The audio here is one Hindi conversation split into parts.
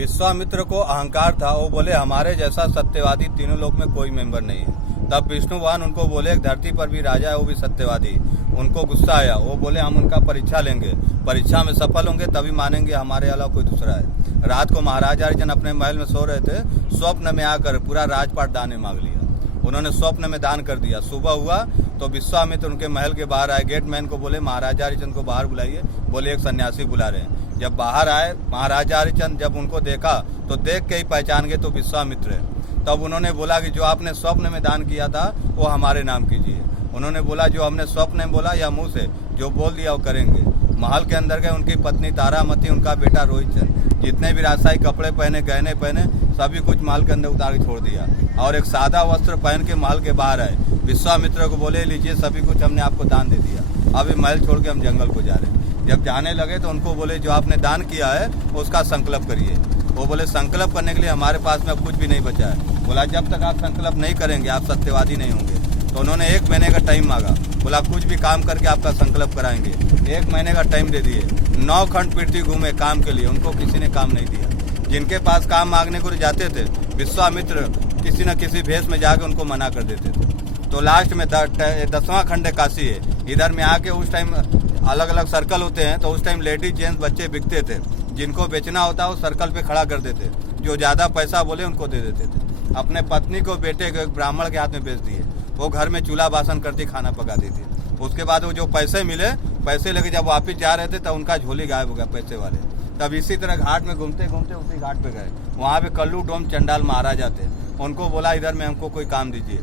विश्वामित्र को अहंकार था। वो बोले हमारे जैसा सत्यवादी तीनों लोक में कोई मेंबर नहीं है। तब विष्णु भगवान उनको बोले धरती पर भी राजा है, वो भी सत्यवादी। उनको गुस्सा आया। वो बोले हम उनका परीक्षा लेंगे, परीक्षा में सफल होंगे तभी मानेंगे हमारे अलावा कोई दूसरा है। रात को महाराज हरिचंद अपने महल में सो रहे थे। स्वप्न में आकर पूरा राजपाट दान मांग लिया। उन्होंने स्वप्न में दान कर दिया। सुबह हुआ तो विश्वामित्र उनके महल के बाहर आए। गेटमैन को बोले महाराजा हरिचंद को बाहर बुलाइए। बोले एक सन्यासी बुला रहे हैं। जब बाहर आए महाराजा हरिचंद जब उनको देखा तो देख के ही पहचान गए तो विश्वामित्र है। तब उन्होंने बोला कि जो आपने स्वप्न में दान किया था वो हमारे नाम कीजिए। उन्होंने बोला जो हमने स्वप्न में बोला या मुंह से जो बोल दिया वो करेंगे। महल के अंदर गए। उनकी पत्नी तारामती, उनका बेटा रोहित चंद, जितने भी राजशाही कपड़े पहने, गहने पहने, सभी कुछ महल के अंदर उतार के छोड़ दिया और एक सादा वस्त्र पहन के महल के बाहर आए। विश्वामित्र को बोले लीजिए सभी कुछ हमने आपको दान दे दिया, अभी महल छोड़ के हम जंगल को जा रहे हैं। जब जाने लगे तो उनको बोले जो आपने दान किया है उसका संकल्प करिए। वो बोले संकल्प करने के लिए हमारे पास में अब कुछ भी नहीं बचा है। बोला जब तक आप संकल्प नहीं करेंगे आप सत्यवादी नहीं होंगे। तो उन्होंने 1 महीने का टाइम मांगा। बोला कुछ भी काम करके आपका संकल्प कराएंगे। 1 महीने का टाइम दे दिए। 9 खंड पृथ्वी घूमे काम के लिए, उनको किसी ने काम नहीं दिया। जिनके पास काम मांगने को जाते थे विश्वामित्र किसी न किसी भेष में जाके उनको मना कर देते थे। तो लास्ट में 10वां खंड काशी है। इधर में आके उस टाइम अलग अलग सर्कल होते हैं तो उस टाइम लेडीज जेंट्स बच्चे बिकते थे। जिनको बेचना होता है वो सर्कल पे खड़ा कर देते, जो ज्यादा पैसा बोले उनको दे देते थे। अपने पत्नी को बेटे को एक ब्राह्मण के हाथ में बेच दिए। वो घर में चूल्हा बासन करती, खाना पकाती थी। उसके बाद वो जो पैसे मिले, पैसे लेके जब वापिस जा रहे थे तब उनका झोली गायब हो गया पैसे वाले। तब इसी तरह घाट में घूमते घूमते उसी घाट पे गए। वहाँ पे कल्लू डोम चंडाल महाराज आते। उनको बोला इधर में हमको कोई काम दीजिए।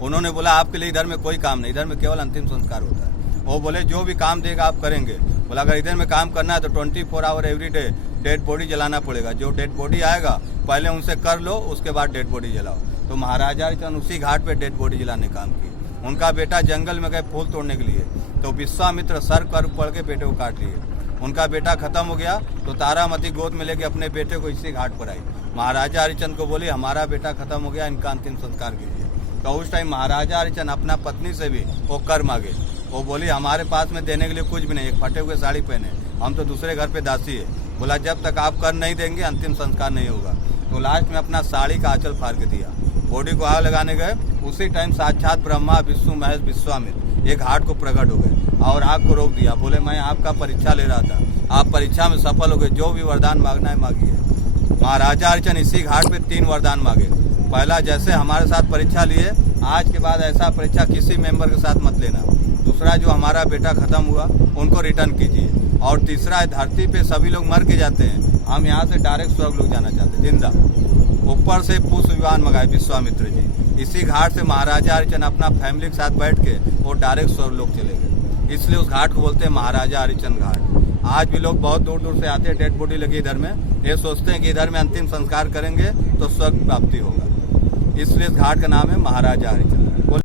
उन्होंने बोला आपके लिए इधर में कोई काम नहीं, इधर में केवल अंतिम संस्कार होता है। वो बोले जो भी काम देगा आप करेंगे। बोला अगर इधर में काम करना है तो 24 hour every day dead body जलाना पड़ेगा। जो डेड बॉडी आएगा पहले उनसे कर लो, उसके बाद डेड बॉडी जलाओ। तो महाराजा हरिचंद उसी घाट पे डेड बॉडी जलाने काम किए। उनका बेटा जंगल में गए फूल तोड़ने के लिए तो विश्वामित्र सर कर पड़ के बेटे को काट लिए। उनका बेटा खत्म हो गया तो तारामती गोद में लेके अपने बेटे को इसी घाट पर आई। महाराजा हरिचंद को बोली हमारा बेटा खत्म हो गया, इनका अंतिम संस्कार कीजिए। तो उस टाइम महाराजा हरिचंद अपना पत्नी से भी वो कर मांगे। वो बोली हमारे पास में देने के लिए कुछ भी नहीं, एक फटे हुए साड़ी पहने, हम तो दूसरे घर पे दासी है। बोला जब तक आप कर नहीं देंगे अंतिम संस्कार नहीं होगा। तो लास्ट में अपना साड़ी का आंचल फाड़ के दिया। बॉडी को आग लगाने गए, उसी टाइम साक्षात ब्रह्मा विष्णु महेश विश्वामित्र एक घाट को प्रकट हो गए और आग को रोक दिया। बोले मैं आपका परीक्षा ले रहा था, आप परीक्षा में सफल हो गए, जो भी वरदान मांगना है मांगिए। महाराजा हरिचंद इसी घाट पे 3 वरदान मांगे। पहला, जैसे हमारे साथ परीक्षा लिए आज के बाद ऐसा परीक्षा किसी मेंबर के साथ मत लेना। दूसरा, जो हमारा बेटा खत्म हुआ उनको रिटर्न कीजिए। और तीसरा, धरती पे सभी लोग मर के जाते हैं, हम यहाँ से डायरेक्ट स्वर्ग लोग जाना चाहते हैं जिंदा। ऊपर से पुष्प विमान मंगाए विश्वामित्र जी। इसी घाट से महाराजा हरिचंद अपना फैमिली के साथ बैठ के वो डायरेक्ट स्वर्ग लोग चले गए। इसलिए उस घाट को बोलते हैं महाराजा हरिचंद घाट। आज भी लोग बहुत दूर दूर से आते हैं, डेड बॉडी लगी इधर में, ये सोचते हैं कि इधर में अंतिम संस्कार करेंगे तो स्वर्ग प्राप्ति होगा। इसलिए इस घाट का नाम है महाराजा हरिचंद।